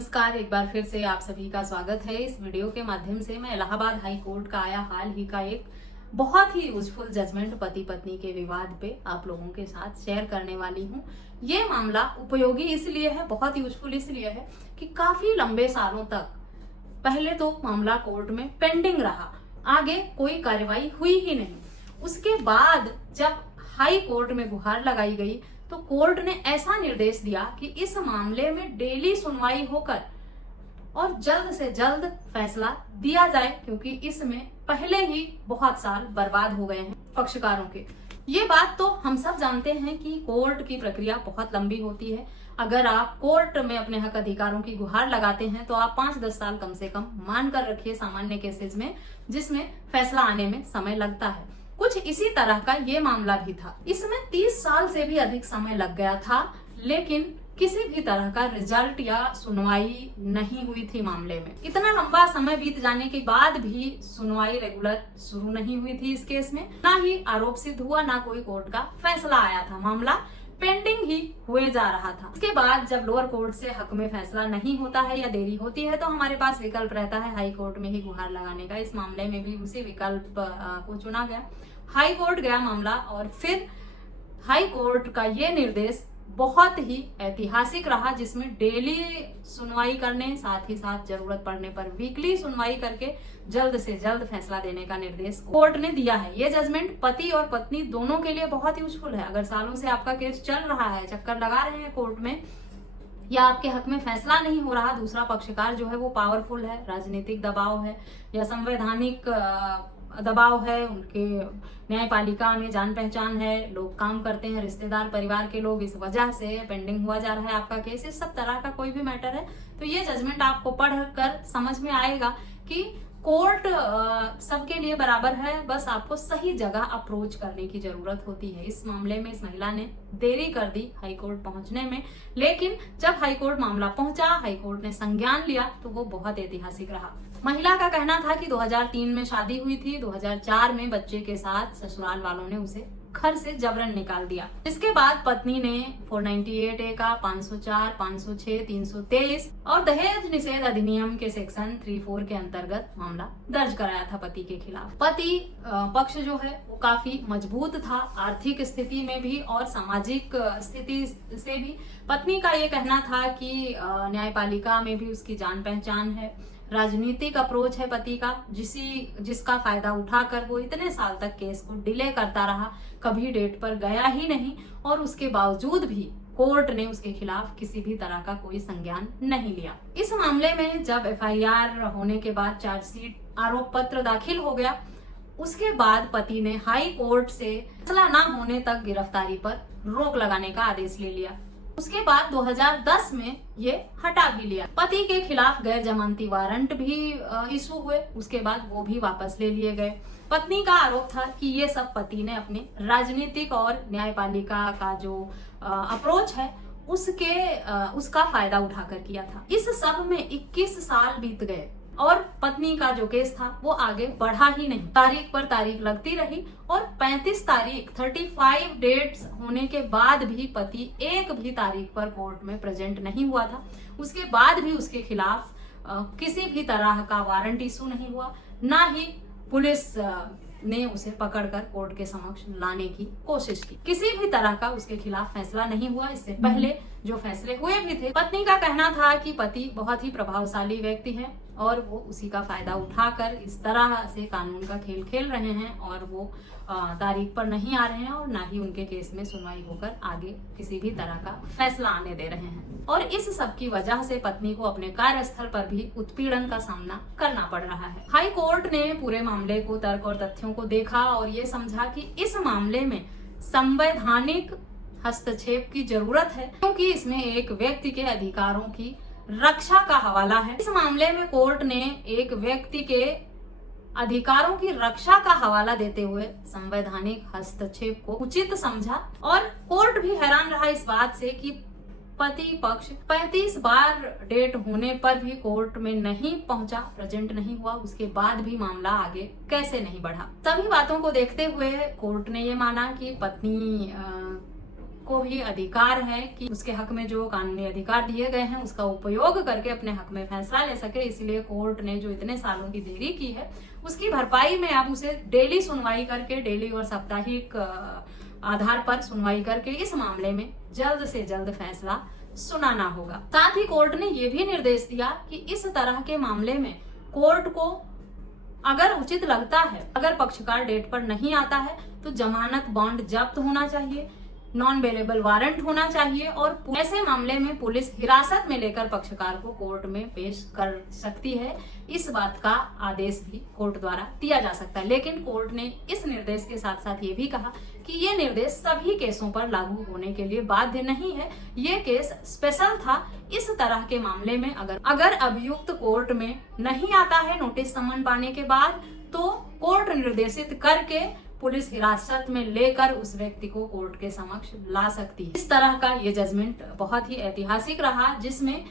नमस्कार, एक बार फिर से आप सभी का स्वागत है। इस वीडियो के माध्यम से मैं इलाहाबाद हाई कोर्ट का आया हाल ही का एक बहुत ही यूजफुल जजमेंट पति पत्नी के विवाद पे आप लोगों के साथ शेयर करने वाली हूँ। ये मामला उपयोगी इसलिए है, बहुत यूजफुल इसलिए है कि काफी लंबे सालों तक पहले तो मामला कोर्ट में पेंडिंग रहा, आगे कोई कार्रवाई हुई ही नहीं। उसके बाद जब हाई कोर्ट में गुहार लगाई गई तो कोर्ट ने ऐसा निर्देश दिया कि इस मामले में डेली सुनवाई होकर और जल्द से जल्द फैसला दिया जाए, क्योंकि इसमें पहले ही बहुत साल बर्बाद हो गए हैं पक्षकारों के। ये बात तो हम सब जानते हैं कि कोर्ट की प्रक्रिया बहुत लंबी होती है। अगर आप कोर्ट में अपने हक अधिकारों की गुहार लगाते हैं तो आप 5-10 साल कम से कम मान कर रखिए सामान्य केसेज में, जिसमें फैसला आने में समय लगता है। कुछ इसी तरह का ये मामला भी था। इसमें 30 साल से भी अधिक समय लग गया था, लेकिन किसी भी तरह का रिजल्ट या सुनवाई नहीं हुई थी मामले में। इतना लंबा समय बीत जाने के बाद भी सुनवाई रेगुलर शुरू नहीं हुई थी इस केस में। ना ही आरोप सिद्ध हुआ, ना कोई कोर्ट का फैसला आया था। मामला पेंडिंग ही हुए जा रहा था। उसके बाद जब लोअर कोर्ट से हक में फैसला नहीं होता है या देरी होती है तो हमारे पास विकल्प रहता है हाई कोर्ट में ही गुहार लगाने का। इस मामले में भी उसी विकल्प को चुना गया। हाई कोर्ट गया मामला और फिर हाई कोर्ट का ये निर्देश बहुत ही ऐतिहासिक रहा, जिसमें डेली सुनवाई करने, साथ ही साथ जरूरत पड़ने पर वीकली सुनवाई करके जल्द से जल्द फैसला देने का निर्देश कोर्ट ने दिया है। ये जजमेंट पति और पत्नी दोनों के लिए बहुत यूजफुल है। अगर सालों से आपका केस चल रहा है, चक्कर लगा रहे हैं कोर्ट में, या आपके हक में फैसला नहीं हो रहा, दूसरा पक्षकार जो है वो पावरफुल है, राजनीतिक दबाव है या संवैधानिक दबाव है, उनके न्यायपालिका में जान पहचान है, लोग काम करते हैं, रिश्तेदार परिवार के लोग, इस वजह से पेंडिंग हुआ जा रहा है आपका केस, इस सब तरह का कोई भी मैटर है तो ये जजमेंट आपको पढ़कर समझ में आएगा कि कोर्ट सबके लिए बराबर है। बस आपको सही जगह अप्रोच करने की जरूरत होती है। इस मामले में इस महिला ने देरी कर दी हाई कोर्ट पहुंचने में, लेकिन जब हाई कोर्ट मामला पहुंचा, हाई कोर्ट ने संज्ञान लिया तो वो बहुत ऐतिहासिक रहा। महिला का कहना था कि 2003 में शादी हुई थी, 2004 में बच्चे के साथ ससुराल वालों ने उसे घर से जबरन निकाल दिया। इसके बाद पत्नी ने 498A का 504, 506, 323 और दहेज निषेध अधिनियम के सेक्शन 34 के अंतर्गत मामला दर्ज कराया था पति के खिलाफ। पति पक्ष जो है वो काफी मजबूत था, आर्थिक स्थिति में भी और सामाजिक स्थिति से भी। पत्नी का ये कहना था कि न्यायपालिका में भी उसकी जान पहचान है, राजनीतिक अप्रोच है पति का, जिसका फायदा उठाकर वो इतने साल तक केस को डिले करता रहा, कभी डेट पर गया ही नहीं, और उसके बावजूद भी कोर्ट ने उसके खिलाफ किसी भी तरह का कोई संज्ञान नहीं लिया। इस मामले में जब FIR होने के बाद चार्जशीट, आरोप पत्र दाखिल हो गया, उसके बाद पति ने हाई कोर्ट से फैसला न होने तक गिरफ्तारी पर रोक लगाने का आदेश ले लिया। उसके बाद 2010 में ये हटा भी लिया। पति के खिलाफ गैर जमानती वारंट भी इशू हुए, उसके बाद वो भी वापस ले लिए गए। पत्नी का आरोप था कि ये सब पति ने अपने राजनीतिक और न्यायपालिका का जो अप्रोच है उसका फायदा उठाकर किया था। इस सब में 21 साल बीत गए और पत्नी का जो केस था वो आगे बढ़ा ही नहीं। तारीख पर तारीख लगती रही और 35 तारीख 35 डेट्स होने के बाद भी पति एक भी तारीख पर कोर्ट में प्रेजेंट नहीं हुआ था। उसके बाद भी उसके खिलाफ किसी भी तरह का वारंट इशू नहीं हुआ, ना ही पुलिस ने उसे पकड़कर कोर्ट के समक्ष लाने की कोशिश की। किसी भी तरह का उसके खिलाफ फैसला नहीं हुआ। इससे पहले जो फैसले हुए भी थे, पत्नी का कहना था कि पति बहुत ही प्रभावशाली व्यक्ति है और वो उसी का फायदा उठाकर इस तरह से कानून का खेल खेल रहे हैं और वो तारीख पर नहीं आ रहे हैं और ना ही उनके केस में सुनवाई होकर आगे किसी भी तरह का फैसला आने दे रहे हैं। और इस सब की वजह से पत्नी को अपने कार्यस्थल पर भी उत्पीड़न का सामना करना पड़ रहा है। हाई कोर्ट ने पूरे मामले को, तर्क और तथ्यों को देखा और ये समझा कि इस मामले में संवैधानिक हस्तक्षेप की जरूरत है, क्योंकि इसमें एक व्यक्ति के अधिकारों की रक्षा का हवाला है। इस मामले में कोर्ट ने एक व्यक्ति के अधिकारों की रक्षा का हवाला देते हुए संवैधानिक हस्तक्षेप को उचित समझा और कोर्ट भी हैरान रहा इस बात से कि पति पक्ष 35 बार डेट होने पर भी कोर्ट में नहीं पहुंचा, प्रेजेंट नहीं हुआ, उसके बाद भी मामला आगे कैसे नहीं बढ़ा। सभी बातों को देखते हुए कोर्ट ने ये माना कि पत्नी को भी अधिकार है कि उसके हक में जो कानूनी अधिकार दिए गए हैं उसका उपयोग करके अपने हक में फैसला ले सके। इसलिए कोर्ट ने जो इतने सालों की देरी की है उसकी भरपाई में अब उसे डेली सुनवाई करके, डेली और साप्ताहिक आधार पर सुनवाई करके इस मामले में जल्द से जल्द फैसला सुनाना होगा। साथ ही कोर्ट ने यह भी निर्देश दिया कि इस तरह के मामले में कोर्ट को अगर उचित लगता है, अगर पक्षकार डेट पर नहीं आता है तो जमानत बॉन्ड जब्त होना चाहिए, नॉन बेलेबल वारंट होना चाहिए और ऐसे मामले में पुलिस हिरासत में लेकर पक्षकार को कोर्ट में पेश कर सकती है। इस बात का आदेश भी कोर्ट द्वारा दिया जा सकता है। लेकिन कोर्ट ने इस निर्देश के साथ साथ ये भी कहा कि ये निर्देश सभी केसों पर लागू होने के लिए बाध्य नहीं है। ये केस स्पेशल था। इस तरह के मामले में अगर अभियुक्त कोर्ट में नहीं आता है नोटिस समन पाने के बाद, तो कोर्ट निर्देशित करके पुलिस हिरासत में लेकर उस व्यक्ति को कोर्ट के समक्ष ला सकती है। इस तरह का ये जजमेंट बहुत ही ऐतिहासिक रहा, जिसमें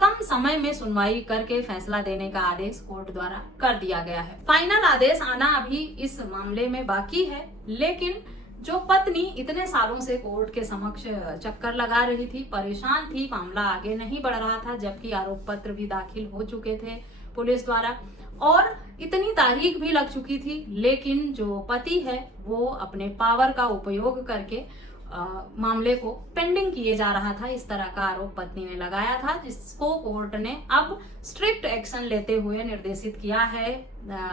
कम समय में सुनवाई करके फैसला देने का आदेश कोर्ट द्वारा कर दिया गया है। फाइनल आदेश आना अभी इस मामले में बाकी है, लेकिन जो पत्नी इतने सालों से कोर्ट के समक्ष चक्कर लगा रही थी, परेशान थी, मामला आगे नहीं बढ़ रहा था, जबकि आरोप पत्र भी दाखिल हो चुके थे पुलिस द्वारा और इतनी तारीख भी लग चुकी थी, लेकिन जो पति है वो अपने पावर का उपयोग करके मामले को पेंडिंग किए जा रहा था। इस तरह का आरोप पत्नी ने लगाया था, जिसको कोर्ट ने अब स्ट्रिक्ट एक्शन लेते हुए निर्देशित किया है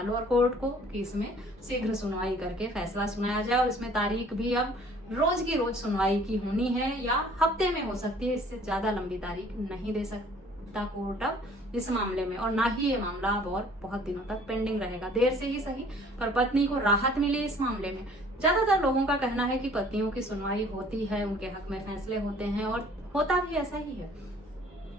लोअर कोर्ट को कि इसमें शीघ्र सुनवाई करके फैसला सुनाया जाए। और इसमें तारीख भी अब रोज की रोज सुनवाई की होनी है या हफ्ते में हो सकती है, इससे ज्यादा लंबी तारीख नहीं दे सकता कोर्ट अब इस मामले में, और ना ही ये मामला अब और बहुत दिनों तक पेंडिंग रहेगा। देर से ही सही पर पत्नी को राहत मिली इस मामले में। ज्यादातर लोगों का कहना है कि पत्नियों की सुनवाई होती है, उनके हक में फैसले होते हैं और होता भी ऐसा ही है,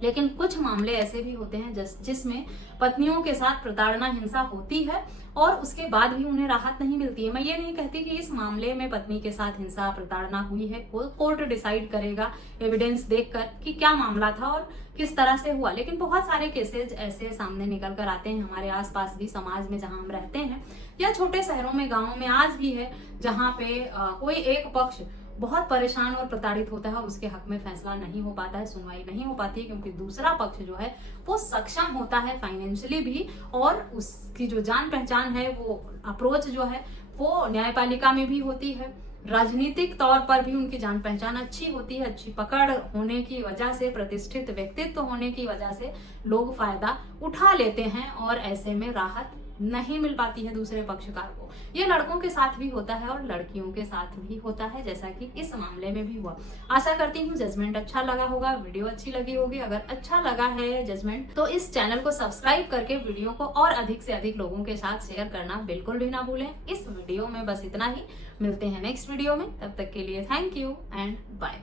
लेकिन कुछ मामले ऐसे भी होते हैं जिसमें पत्नियों के साथ प्रताड़ना, हिंसा होती है और उसके बाद भी उन्हें राहत नहीं मिलती है। मैं ये नहीं कहती कि इस मामले में पत्नी के साथ हिंसा, प्रताड़ना हुई है, वो कोर्ट डिसाइड करेगा एविडेंस देखकर कि क्या मामला था और किस तरह से हुआ, लेकिन बहुत सारे केसेज ऐसे सामने निकल कर आते हैं हमारे आसपास भी, समाज में जहां हम रहते हैं या छोटे शहरों में, गाँव में आज भी है, जहाँ पे कोई एक पक्ष बहुत परेशान और प्रताड़ित होता है, उसके हक में फैसला नहीं हो पाता है, सुनवाई नहीं हो पाती है, क्योंकि दूसरा पक्ष जो है वो सक्षम होता है फाइनेंशियली भी, और उसकी जो जान पहचान है, वो अप्रोच जो है वो न्यायपालिका में भी होती है, राजनीतिक तौर पर भी उनकी जान पहचान अच्छी होती है, अच्छी पकड़ होने की वजह से, प्रतिष्ठित व्यक्तित्व होने की वजह से लोग फायदा उठा लेते हैं और ऐसे में राहत नहीं मिल पाती है दूसरे पक्षकार को। ये लड़कों के साथ भी होता है और लड़कियों के साथ भी होता है, जैसा कि इस मामले में भी हुआ। आशा करती हूँ जजमेंट अच्छा लगा होगा, वीडियो अच्छी लगी होगी। अगर अच्छा लगा है जजमेंट तो इस चैनल को सब्सक्राइब करके वीडियो को और अधिक से अधिक लोगों के साथ शेयर करना बिल्कुल भी ना भूलें। इस वीडियो में बस इतना ही, मिलते हैं नेक्स्ट वीडियो में, तब तक के लिए थैंक यू एंड बाय।